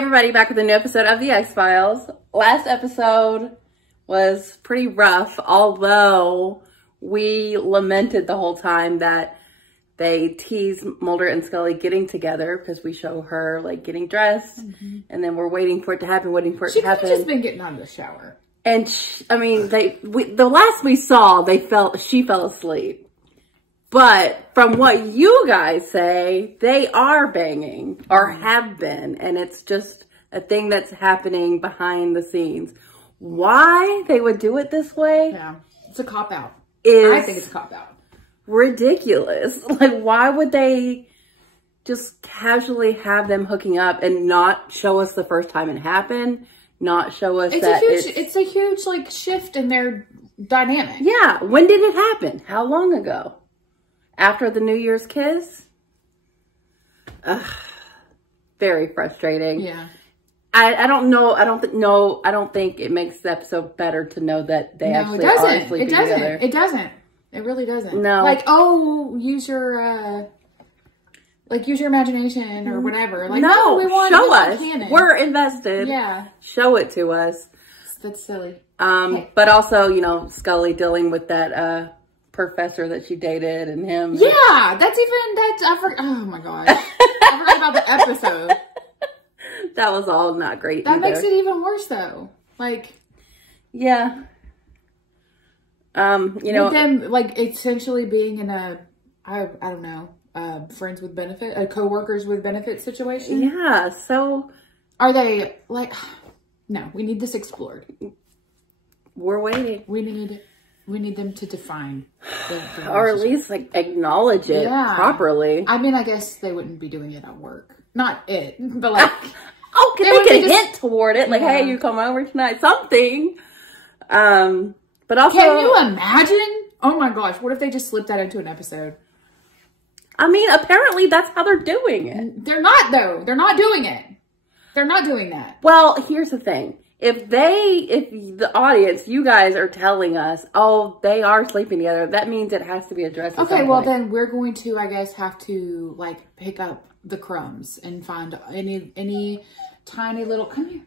everybody, back with a new episode of The X-Files. Last episode was pretty rough, although we lamented the whole time that they teased Mulder and Scully getting together because we show her like getting dressed and then we're waiting for it to happen, to happen. She could have just been getting out of the shower. And the last we saw, she fell asleep. But from what you guys say, they are banging or have been. And it's just a thing that's happening behind the scenes. Why they would do it this way? Yeah, it's a cop-out. I think it's a cop-out. Ridiculous. Like, why would they just casually have them hooking up and not show us the first time it happened? Not show us it's a huge like shift in their dynamic. Yeah. When did it happen? How long ago? After the New Year's kiss? Very frustrating. Yeah. I don't know. I don't think it makes the episode better to know that they actually are sleeping together. It doesn't. It really doesn't. No. Like, oh, use your imagination or whatever. Like, no, we want show us. canon. We're invested. Yeah. Show it to us. That's silly. But also, you know, Scully dealing with that professor that she dated and him. Yeah, oh my gosh. I forgot about the episode. That was all not great. That makes it even worse though. Like, yeah. You know, them like essentially being in I don't know, friends with benefit, a co-workers with benefit situation. Yeah. So are they like, no, we need this explored. We're waiting. We need them to define the or at least like acknowledge it properly. I mean, I guess they wouldn't be doing it at work. Not it, but like, they could hint toward it. Like, hey, you come over tonight, something. But also, can you imagine? Oh my gosh, what if they just slipped that into an episode? I mean, apparently that's how they're doing it. They're not though. They're not doing it. They're not doing that. Well, here's the thing. If the audience, you guys are telling us, oh, they are sleeping together, that means it has to be addressed at some point. Well then we're going to, I guess, have to like pick up the crumbs and find any tiny little, come here.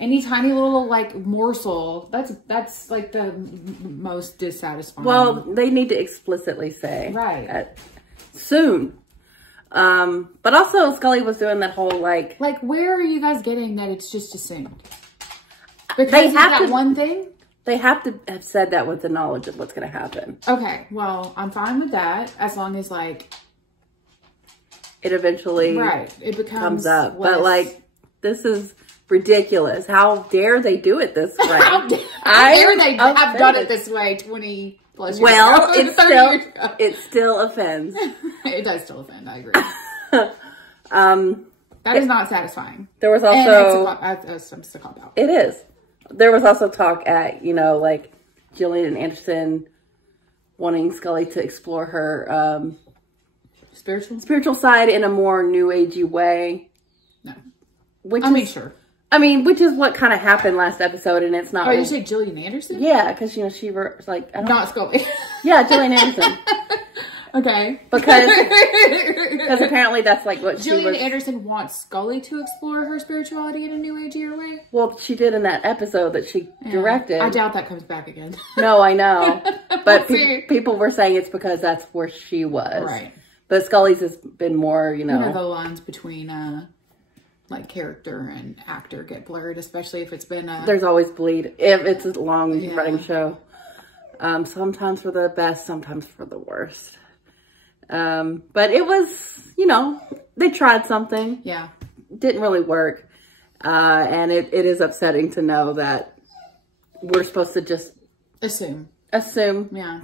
Any tiny little like morsel. That's like the most dissatisfying. Well, they need to explicitly say. Right. Soon. But also Scully was doing that whole like where are you guys getting that it's just assumed? Because they have that one thing? They have to have said that with the knowledge of what's going to happen. Okay, well, I'm fine with that as long as like it eventually it becomes comes up. But like, this is ridiculous. How dare they do it this way? How dare they have done it this way 20 plus years ago? Well, it still offends. It does still offend, I agree. That is not satisfying. There was also it's a cop out. It is. There was also talk at, you know, like Gillian Anderson wanting Scully to explore her spiritual side in a more new agey way. No. Sure. I mean, which is what kind of happened last episode, and it's not. Oh, you say Gillian Anderson? Yeah, because, you know, she was like... Not Scully. Yeah, Gillian Anderson. Okay. Because apparently that's like what Gillian Anderson wants Scully to explore her spirituality in a new ageier way? Well, she did in that episode that she directed. I doubt that comes back again. No, I know. But people were saying it's because that's where she was. Right. But Scully's has been more, you know... the lines between... like character and actor get blurred, especially if it's been there's always bleed if it's a long running show. Sometimes for the best, sometimes for the worst. But it was, you know, they tried something. Yeah. Didn't really work. And it is upsetting to know that we're supposed to just assume. Yeah.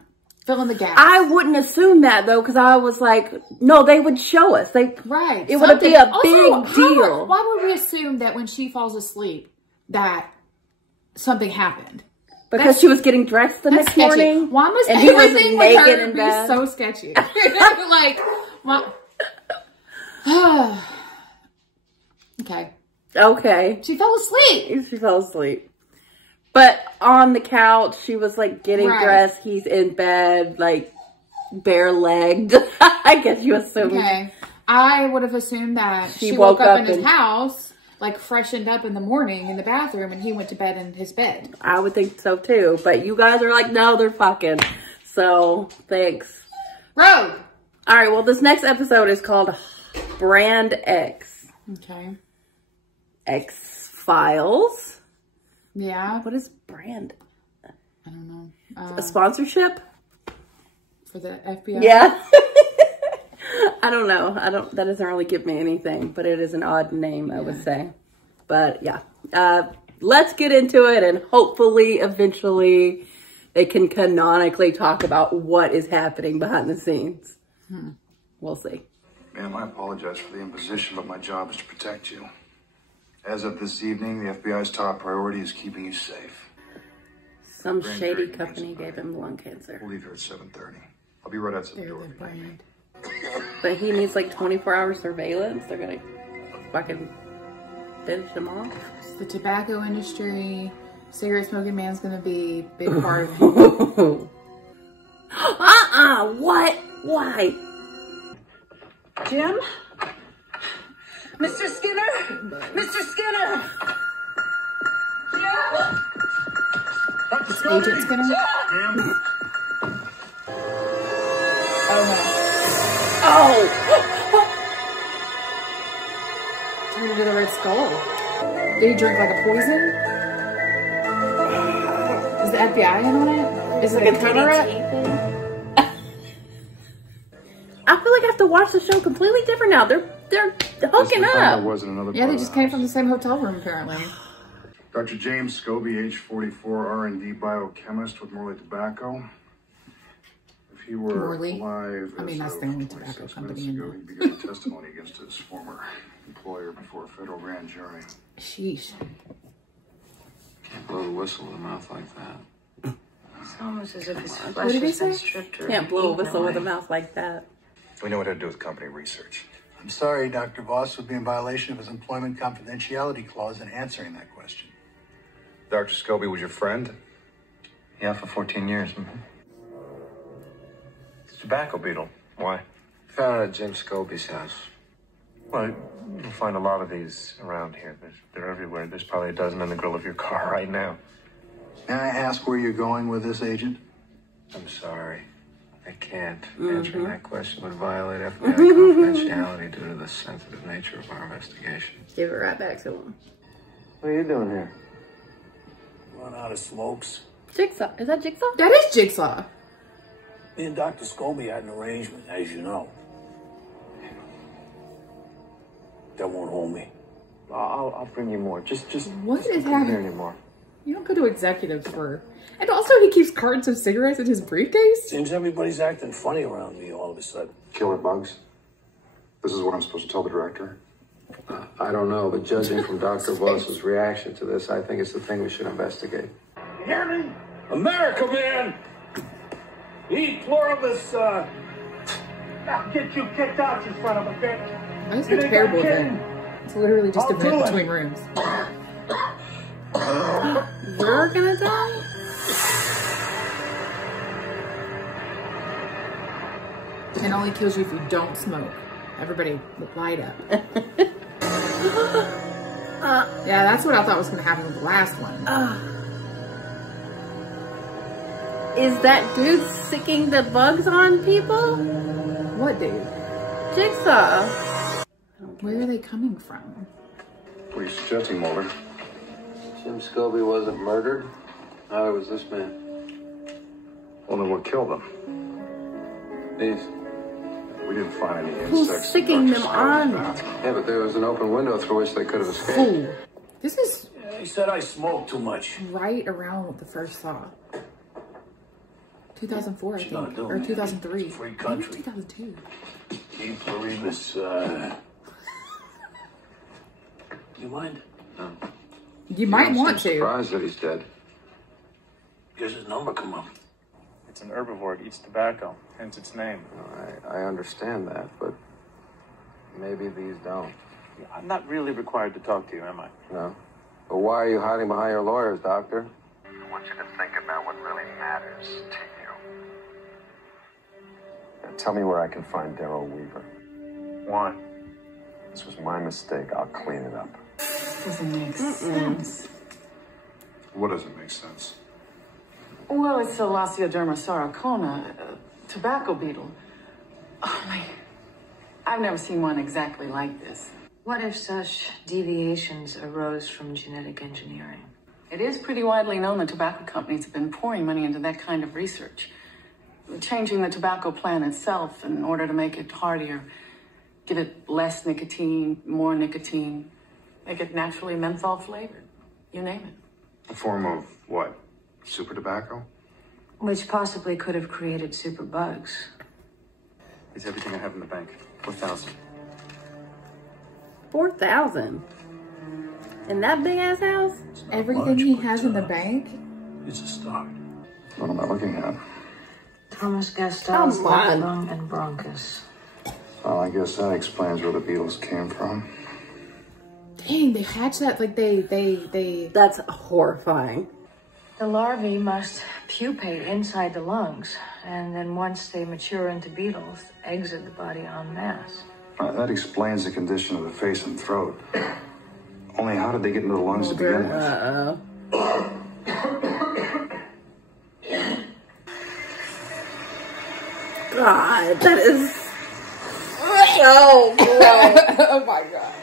Fill in the gaps. I wouldn't assume that though, because I was like, no, they would show us. It would be a big deal. Why would we assume that when she falls asleep that something happened? Because she was getting dressed the next morning. Why must and everything with her in be bed. so sketchy? Like, what? Okay. She fell asleep. But on the couch, she was like getting dressed. He's in bed, like bare-legged. I guess you assumed. Okay. I would have assumed that she woke up in his house like freshened up in the morning in the bathroom and he went to bed in his bed. I would think so too. But you guys are like, no, they're fucking. So thanks. Rogue! All right, well, this next episode is called Brand X. Okay. X-Files. Yeah. What is brand? I don't know. A sponsorship? For the FBI? Yeah. I don't know. That doesn't really give me anything, but it is an odd name, I would say. But yeah. Let's get into it, and hopefully, eventually, they can canonically talk about what is happening behind the scenes. We'll see. Ma'am, I apologize for the imposition, but my job is to protect you. As of this evening, the FBI's top priority is keeping you safe. Some shady company gave him lung cancer. We'll leave here at 7:30. I'll be right outside the They're door. the brand. But he needs like 24-hour surveillance. They're gonna fucking finish him off. It's the tobacco industry. Cigarette smoking man's gonna be a big part of it. What? Why? Jim? Mr. Skinner? Mr. Skinner! It's Agent Skinner. Ma'am? Oh Oh! no. Turned into the Red Skull. Did he drink like a poison? Is the FBI in on it? Is it a cover-up? I feel like I have to watch the show completely different now. They're hooking up. Wasn't another Yeah, part they of just the came house. from the same hotel room apparently. Dr. James Scobie, age 44, R&D biochemist with Morley Tobacco. If he were Morley? alive, I mean, as that's of the only 26 tobacco company minutes in ago, there. he'd be giving testimony against his former employer before a federal grand jury. Sheesh. Can't blow the whistle with a mouth like that. It's almost as if his What flesh did he has been say? stripped or Can't blow a eaten whistle with a away. mouth like that. We know what to do with company research. I'm sorry, Dr. Voss would be in violation of his employment confidentiality clause in answering that question. Dr. Scobie was your friend? Yeah, for 14 years. It's a tobacco beetle. Why? Found it at Jim Scobie's house. Well, you'll find a lot of these around here. They're everywhere. There's probably a dozen in the grill of your car right now. May I ask where you're going with this, Agent? I'm sorry. I can't. Answering that question would violate FBI confidentiality due to the sensitive nature of our investigation. Give it right back to him. What are you doing here? Run out of smokes. Jigsaw. Is that Jigsaw? That is Jigsaw. Me and Dr. Scobie had an arrangement, as you know. That won't hold me. I'll bring you more. Just What is don't come here happening? anymore. You don't go to executives for. And also, he keeps cartons of cigarettes in his briefcase. Seems everybody's acting funny around me all of a sudden. Killer bugs? This is what I'm supposed to tell the director? I don't know, but judging from Dr. Voss's reaction to this, I think it's the thing we should investigate. You hear me? America, man! Eat pluribus, I'll get you kicked out, you son of a bitch. Why is You it a think terrible I'm kidding? event? It's literally just a I'll vent do it. between rooms. You're gonna die? It only kills you if you don't smoke. Everybody light up. Yeah, that's what I thought was going to happen with the last one. Is that dude sicking the bugs on people? What, dude? Jigsaw. Where are they coming from? What are you suggesting, Mulder? Jim Scobie wasn't murdered. Neither was this man. Well, then what killed him? These. We didn't find any Who's insects. in sticking Dr. them Scobie's on? bathroom. Yeah, but there was an open window through which they could have escaped. Fool. This is He said I smoke too much. right around what the first saw. 2004, I What you gonna think. do, Or man? 2003. It's a free Maybe country. 2002. Eat pluribus, You mind? No. You might want to. Surprised that he's dead. Guess his number come up. It's an herbivore. It eats tobacco, hence its name. I understand that, but maybe these don't. I'm not really required to talk to you, am I? No. But why are you hiding behind your lawyers, doctor? I want you to think about what really matters to you. Now tell me where I can find Darrell Weaver. Why? This was my mistake. I'll clean it up. doesn't make sense. What doesn't make sense? Well, it's a Lasiaderma saracona, a tobacco beetle. Oh, I've never seen one exactly like this. What if such deviations arose from genetic engineering? It is pretty widely known that tobacco companies have been pouring money into that kind of research. Changing the tobacco plant itself in order to make it hardier, give it less nicotine, more nicotine, make it naturally menthol flavored. You name it. A form of what? Super tobacco? Which possibly could have created super bugs. It's everything I have in the bank. 4,000. 4,000 in that big ass house. Everything he has in the bank? It's a start. What am I looking at? Thomas Gastell's Come on. lung and bronchus. Well, I guess that explains where the beetles came from. Dang, they hatched that like they. That's horrifying. The larvae must pupate inside the lungs, and then once they mature into beetles, exit the body en masse. That explains the condition of the face and throat. Only how did they get into the lungs to begin with? Uh-oh. God, that is so gross. Oh my god.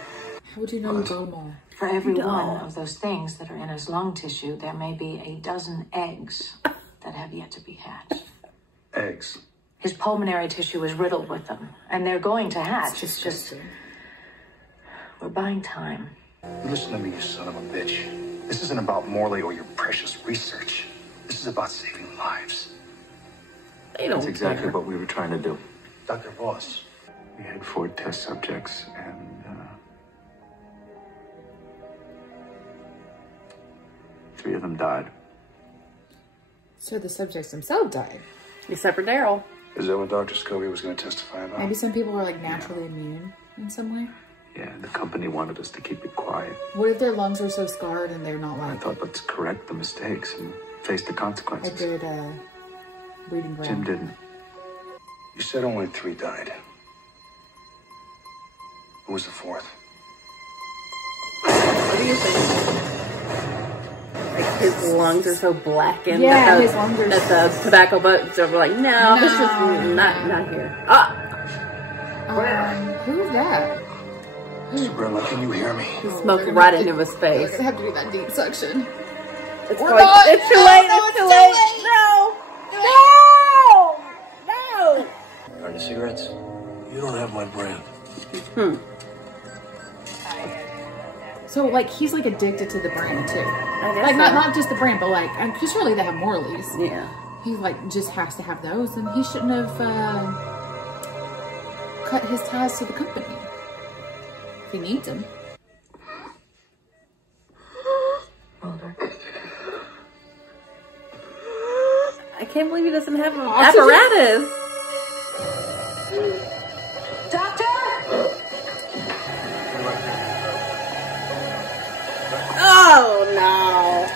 How would you know you got them all? For every one of those things that are in his lung tissue, there may be a dozen eggs that have yet to be hatched. Eggs. His pulmonary tissue is riddled with them, and they're going to hatch. It's just, we're buying time. Listen to me, you son of a bitch. This isn't about Morley or your precious research. This is about saving lives. They don't That's exactly care. what we were trying to do. Dr. Voss. We had 4 test subjects, and 3 of them died. So the subjects themselves died. Except for Daryl. Is that what Dr. Scobie was going to testify about? Maybe some people are like naturally immune in some way. Yeah, the company wanted us to keep it quiet. What if their lungs are so scarred and they're not I like thought, let's correct the mistakes and face the a consequences. good breeding ground? Jim didn't. You said only 3 died. Who was the 4th? What do you think? Like his lungs are so blackened Yeah, that, his lungs are that the tobacco bugs are like, no, this is not here. Ah! Who's that? Sabrina, can you hear me? Smoke right into his face. They have to do that deep suction. It's We're going, not- it's too no, late, no, it's too late. No! No! Are the cigarettes? You don't have my brand. So like he's like addicted to the brand too. I guess Like so. not just the brand, but like because surely they have Morley's. Yeah. He like just has to have those, and he shouldn't have cut his ties to the company if he needs them. Mulder. I can't believe he doesn't have an apparatus. Doctor! Oh,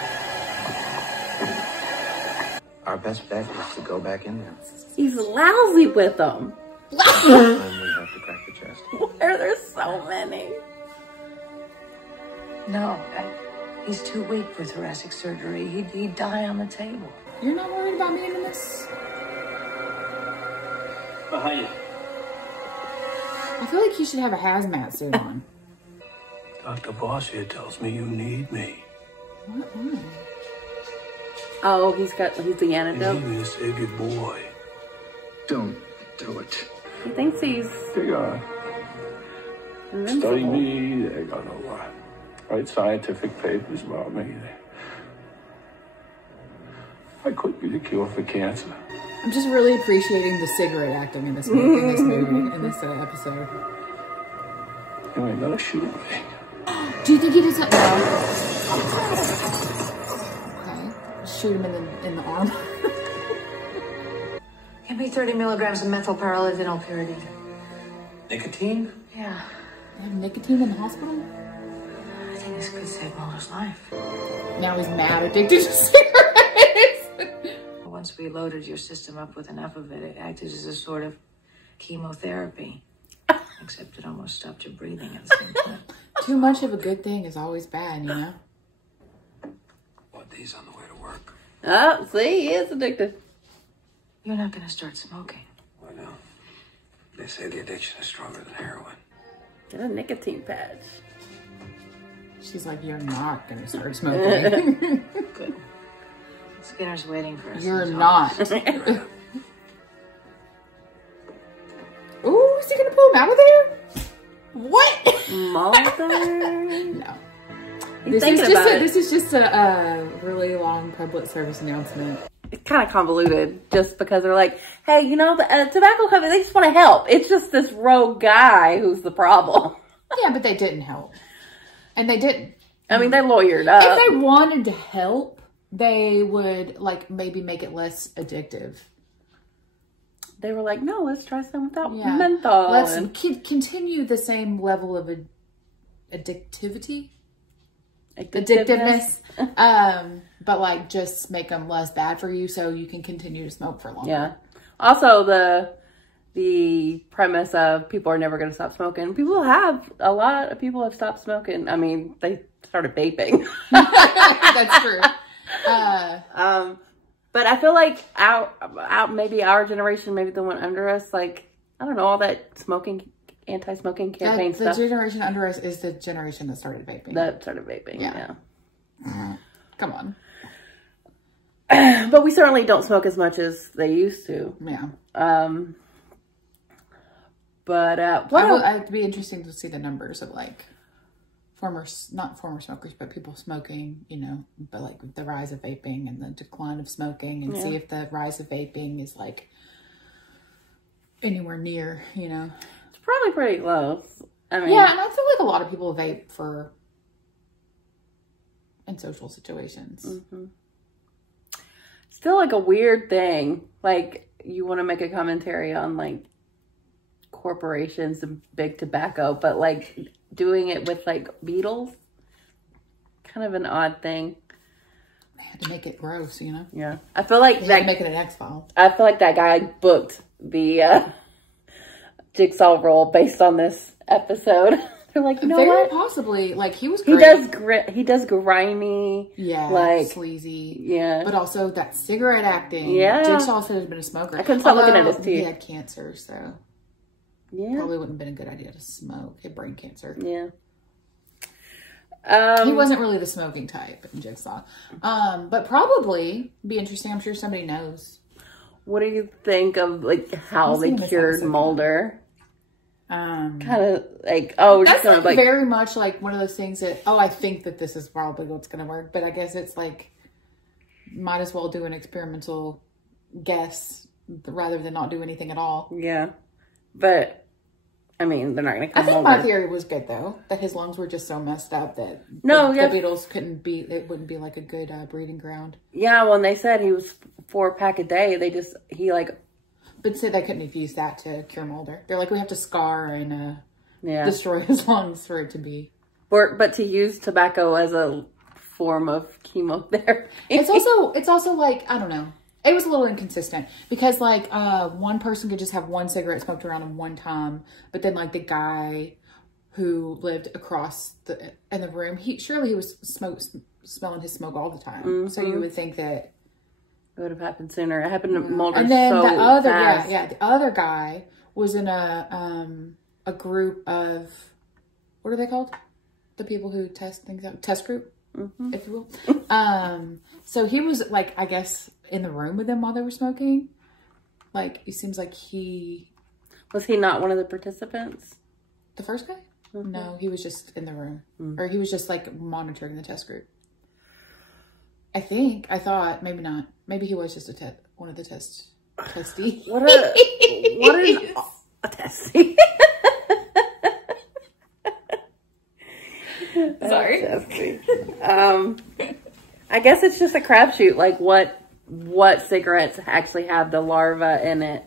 no. Our best bet is to go back in there. He's lousy with them. And we have to crack the chest. Why are there so many? No, he's too weak for thoracic surgery. He'd die on the table. You're not worried about me in this? Behind you. I feel like he should have a hazmat suit on. Dr. Voss here tells me you need me. What? Why? Oh, he's the You need antidote. me to save your boy. Don't do it. He thinks he's They gotta study invincible. me. They gotta write scientific papers about me. I could be the cure for cancer. I'm just really appreciating the cigarette acting in this movie, in this episode. You ain't gonna shoot me. Do you think he doesn't know? Okay, shoot him in the arm. Give me 30 milligrams of methylparalendinyl pyridine. Nicotine? Yeah, They have nicotine in the hospital? I think this could save Mulder's life. Now he's mad addicted to cigarettes. Once we loaded your system up with enough of it, it acted as a sort of chemotherapy. Except it almost stopped your breathing at the same time. Too much of a good thing is always bad, you know? Bought these on the way to work. Oh, see, he is addicted. You're not going to start smoking. I know. They say the addiction is stronger than heroin. Get a nicotine patch. She's like, you're not going to start smoking. Good. Skinner's waiting for us. You're not. Ooh, is he going to pull him out of there? What? Mulder? No. This is just a really long public service announcement. It's kind of convoluted just because they're like, hey, you know, the tobacco company, they just want to help. It's just this rogue guy who's the problem. Yeah, but they didn't help. And they didn't. I mean, they lawyered up. If they wanted to help, they would, like, maybe make it less addictive. They were like, no, let's try some without menthol. Let's continue the same level of addictiveness. But like just make them less bad for you so you can continue to smoke for longer. Yeah. Also, the premise of people are never going to stop smoking. A lot of people have stopped smoking. I mean, they started vaping. That's true. But I feel like maybe our generation, maybe the one under us, like, I don't know, all that anti-smoking campaign stuff. The generation under us is the generation that started vaping. Yeah. Come on. But we certainly don't smoke as much as they used to. Yeah. It'd be interesting to see the numbers of like not former smokers, but people smoking, you know, but like the rise of vaping and the decline of smoking, and see if the rise of vaping is like anywhere near, you know. It's probably pretty close. I mean, yeah, and I feel like a lot of people vape in social situations. Mm-hmm. Still like a weird thing. Like, you want to make a commentary on like corporations and big tobacco, but like doing it with like Beatles, kind of an odd thing. They had to make it gross, you know? Yeah. I feel like that make it an X-File. I feel like that guy booked the Jigsaw role based on this episode. They're like, you know Very what? possibly. Like, he was great. He does grimy. Yeah. Like, sleazy. Yeah. But also that cigarette acting. Yeah. Jigsaw said he's been a smoker. I couldn't stop looking at his teeth. He had cancer, so. Yeah. Probably wouldn't have been a good idea to smoke. He had brain cancer. Yeah. He wasn't really the smoking type in Jigsaw. But probably be interesting. I'm sure somebody knows. What do you think of like how they cured Mulder? Kind of like, we're just gonna like very much like one of those things that, I think that this is probably what's gonna work, but I guess it's like might as well do an experimental guess rather than not do anything at all. Yeah. But I mean, they're not going to come I think over. my theory was good though, that his lungs were just so messed up that the Beatles it wouldn't be like a good breeding ground. Yeah, when they said he was 4-pack a day, but say they couldn't have used that to cure Mulder. They're like, we have to scar and destroy his lungs for it to be. But to use tobacco as a form of chemotherapy. It's also like, I don't know. It was a little inconsistent because like one person could just have one cigarette smoked around him one time, but then like the guy who lived across in the room, he was smelling his smoke all the time. Mm-hmm. So you would think that it would have happened sooner. It happened to Mulder and then so the other fast. the other guy was in a group of, what are they called? The people who test things out, test group, if you will. So he was like, I guess, in the room with them while they were smoking. Like, it seems like was he not one of the participants? The first guy? Mm-hmm. No, he was just in the room. Mm-hmm. Or he was just like monitoring the test group. I thought, maybe not. Maybe he was just one of the testee. What is a testy? Sorry. I guess it's just a crapshoot. Like what cigarettes actually have the larva in it.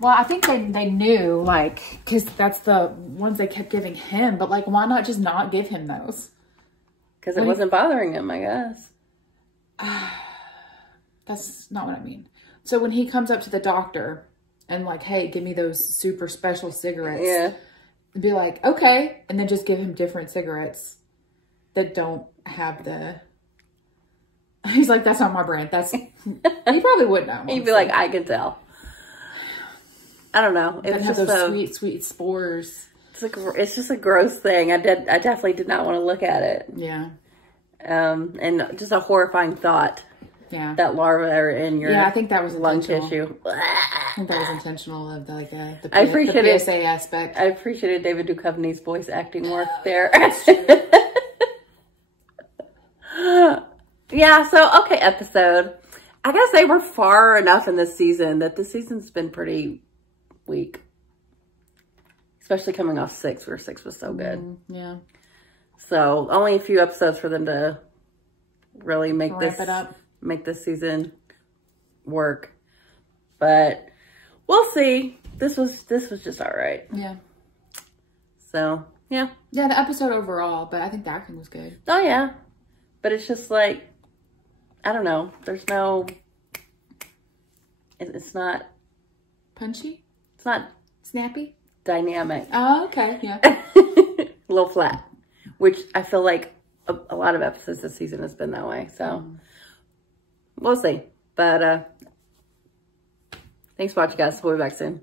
Well, I think they knew, like, because that's the ones they kept giving him. But like, why not just not give him those? Because it wasn't bothering him, I guess. That's not what I mean. So when he comes up to the doctor and like, hey, give me those super special cigarettes. Yeah. and be like, okay, and then just give him different cigarettes that don't have the... He's like, that's not my brand. That's... He probably would know. He'd be like, I can tell. I don't know. It was have just those sweet spores. It's just a gross thing. I definitely did not want to look at it. Yeah. And just a horrifying thought. Yeah. That larvae are in your I think that was lung tissue. I think that was intentional of the PSA aspect. I appreciated David Duchovny's voice acting work there. Yeah, so, okay, episode. I guess they were far enough in this season that the season's been pretty weak. Especially coming off 6, where 6 was so good. Yeah. So, only a few episodes for them to really make this season work. But we'll see. This was just all right. Yeah. So, yeah. Yeah, the episode overall, but I think the acting was good. Oh, yeah. But it's just like, I don't know. There's no... It's not... Punchy? It's not... Snappy? Dynamic. Oh, okay. Yeah. A little flat. Which I feel like a lot of episodes this season has been that way. So, we'll see. But, thanks for watching, guys. We'll be back soon.